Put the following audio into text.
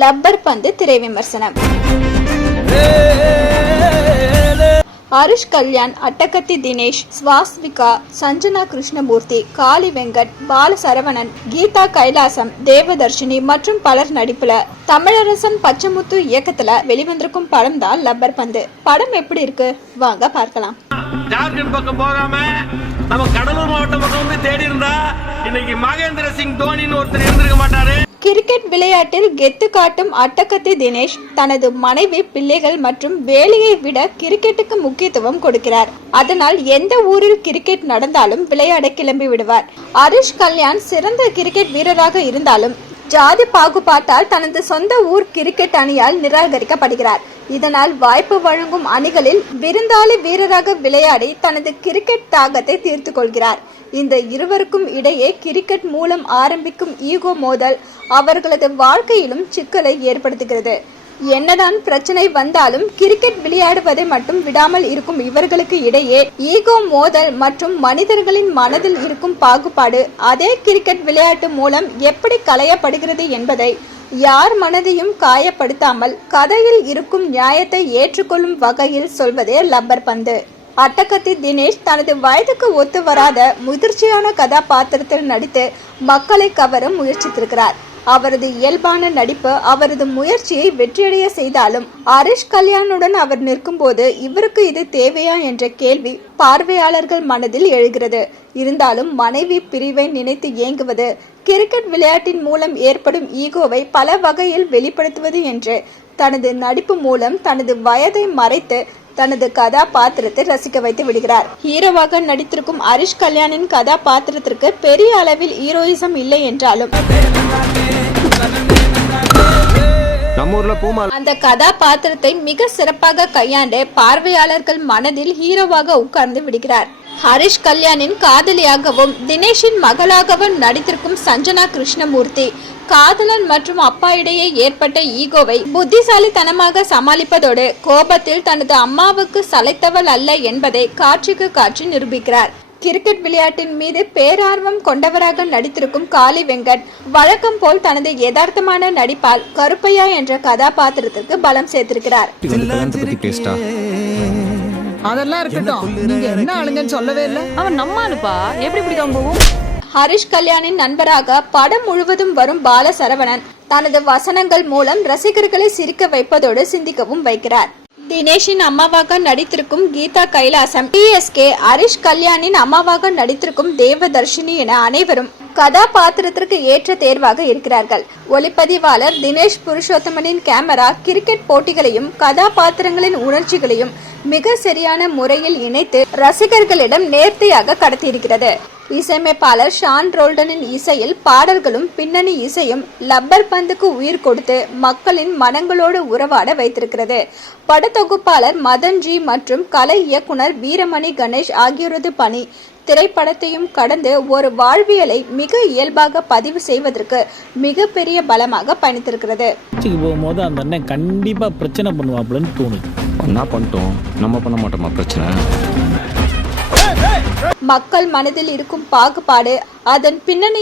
Rubber பந்து திரை விமர்சனம். ஹரிஷ் கல்யாண், அட்டகத்தி தினேஷ், ஸ்வாஸ்விகா, சஞ்சனா கிருஷ்ணமூர்த்தி, காளி வெங்கட், பால சரவணன், கீதா கைலாசம், தேவதர்ஷினி மற்றும் பலர் நடிப்புல தமிழரசன் பச்சமுத்து இயக்கத்துல வெளிவந்திருக்கும் படம் தான் லப்பர் பந்து. படம் எப்படி இருக்கு வாங்க பார்க்கலாம். ஜார்க்கண்ட் பக்கம் போகாம நம்ம கடலூர் மாவட்டம் பக்கம் வந்து தேடி இருந்தா இன்னைக்கு மகேந்திர சிங் தோனின்னு ஒருத்தர் இருந்திருக்க மாட்டாரு. கிரிக்கெட் விளையாட்டில் கெத்து காட்டும் அட்டகத்தி தினேஷ் தனது மனைவி, பிள்ளைகள் மற்றும் வேலையை விட கிரிக்கெட்டுக்கு முக்கியத்துவம் கொடுக்கிறார். அதனால் எந்த ஊரில் கிரிக்கெட் நடந்தாலும் விளையாட கிளம்பி விடுவார். ஹரிஷ் கல்யாண் சிறந்த கிரிக்கெட் வீரராக இருந்தாலும் ஜாதி பாகுபாட்டால் தனது சொந்த ஊர் கிரிக்கெட் அணியால் நிராகரிக்கப்படுகிறார். இதனால் வாய்ப்பு வழங்கும் அணிகளில் விருந்தாளி வீரராக விளையாடி தனது கிரிக்கெட் தாகத்தை தீர்த்து கொள்கிறார். இந்த இருவருக்கும் இடையே கிரிக்கெட் மூலம் ஆரம்பிக்கும் ஈகோ மோதல் அவர்களது வாழ்க்கையிலும் சிக்கலை ஏற்படுத்துகிறது. என்னதான் பிரச்சனை வந்தாலும் கிரிக்கெட் விளையாடுவதை மட்டும் விடாமல் இருக்கும் இவர்களுக்கு இடையே ஈகோ மோதல் மற்றும் மனிதர்களின் மனதில் இருக்கும் பாகுபாடு அதே கிரிக்கெட் விளையாட்டு மூலம் எப்படி களையப்படுகிறது என்பதை யார் மனதையும் காயப்படுத்தாமல் கதையில் இருக்கும் நியாயத்தை ஏற்றுக்கொள்ளும் வகையில் சொல்வதே லப்பர் பந்து. அட்டகத்தி தினேஷ் தனது வயதுக்கு ஒத்து வராத முதிர்ச்சியான கதாபாத்திரத்தில் நடித்து மக்களை கவர முயற்சித்திருக்கிறார். அவரது இயல்பான நடிப்பு அவரது முயற்சியை வெற்றியடைய செய்தாலும் ஹரிஷ் கல்யாணுடன் அவர் நிற்கும் போது இவருக்கு இது தேவையா என்ற கேள்வி பார்வையாளர்கள் மனதில் எழுகிறது. இருந்தாலும் மனைவி பிரிவை நினைத்து ஏங்குவது, கிரிக்கெட் விளையாட்டின் மூலம் ஏற்படும் ஈகோவை பல வகையில் வெளிப்படுத்துவது என்று தனது நடிப்பு மூலம் தனது வயதை மறைத்து தனது கதாபாத்திரத்தை ரசிக்க வைத்து விடுகிறார். ஹீரோவாக நடித்திருக்கும் ஹரிஷ் கல்யாணின் கதாபாத்திரத்திற்கு பெரிய அளவில் ஹீரோயிசம் இல்லை என்றாலும் அந்த கதாபாத்திரத்தை மிக சிறப்பாக கையாண்டு பார்வையாளர்கள் மனதில் ஹீரோவாக உட்கார்ந்து விடுகிறார். ஹரிஷ் கல்யாணின் காதலியாகவும் தினேஷின் மகளாகவும் நடித்திருக்கும் சஞ்சனா கிருஷ்ணமூர்த்தி காதலன் மற்றும் அப்பா இடையே ஏற்பட்ட ஈகோவை புத்திசாலித்தனமாக சமாளிப்பதோடு கோபத்தில் தனது அம்மாவுக்கு சளைத்தவள் அல்ல என்பதை காட்சிக்கு காட்சி நிரூபிக்கிறார். கிரிக்கெட் விளையாட்டின் மீது பேரார்வம் கொண்டவராக நடித்திருக்கும் காளி வெங்கட் வழக்கம் போல் தனது யதார்த்தமான நடிப்பால் கருப்பையா என்ற கதாபாத்திரத்திற்கு பலம் சேர்த்திருக்கிறார். அதெல்லாம் இருக்கட்டும், நீங்க என்ன ஆளுங்கன்னு சொல்லவே இல்லை. அவன் நம்ம ஆளுப்பா, எப்படி பிடிக்காம போகும். ஹரிஷ் கல்யாணின் நண்பராக படம் முழுவதும் வரும் பால சரவணன் தனது வசனங்கள் மூலம் ரசிகர்களை சிரிக்க வைப்பதோடு சிந்திக்கவும் வைக்கிறார். தினேஷின் அம்மாவாக நடித்திருக்கும் கீதா கைலாசம், டிஎஸ்கே, ஹரிஷ் கல்யாணின் அம்மாவாக நடித்திருக்கும் தேவதர்ஷினி என அனைவரும் கதாபாத்திரத்திற்கு ஏற்ற தேர்வாக இருக்கிறார்கள். ஒளிப்பதிவாளர் தினேஷ் புருஷோத்தமனின் கேமரா கிரிக்கெட் போட்டிகளையும் கதாபாத்திரங்களின் உணர்ச்சிகளையும் மிக சரியான முறையில் இணைத்து ரசிகர்களிடம் நேர்த்தியாக கடத்தியிருக்கிறது. இசையமைப்பாளர் ஷான் ரோல்டனின் இசையில் பாடல்களும் பின்னணி இசையும் லப்பர் பந்துக்கு உயிர் கொடுத்து மக்களின் மனங்களோடு உறவாட வைத்திருக்கிறது. படத்தொகுப்பாளர் மதன்ஜி மற்றும் கலை இயக்குனர் வீரமணி கணேஷ் ஆகியோரது பணி திரைப்படத்தையும் கடந்து ஒரு வாழ்வியலை மிக இயல்பாக பதிவு செய்வதற்கு மிக பெரிய பலமாக பயணித்திருக்கிறது. போகும்போது அந்த அண்ணன் கண்டிப்பா பிரச்சனை பண்ணுவாப்லன்னு தோணுது. நம்ம பண்ண மாட்டோமா பிரச்சனை? மக்கள் மனதில் இருக்கும் பாகுபாடு, அதன் பின்னணி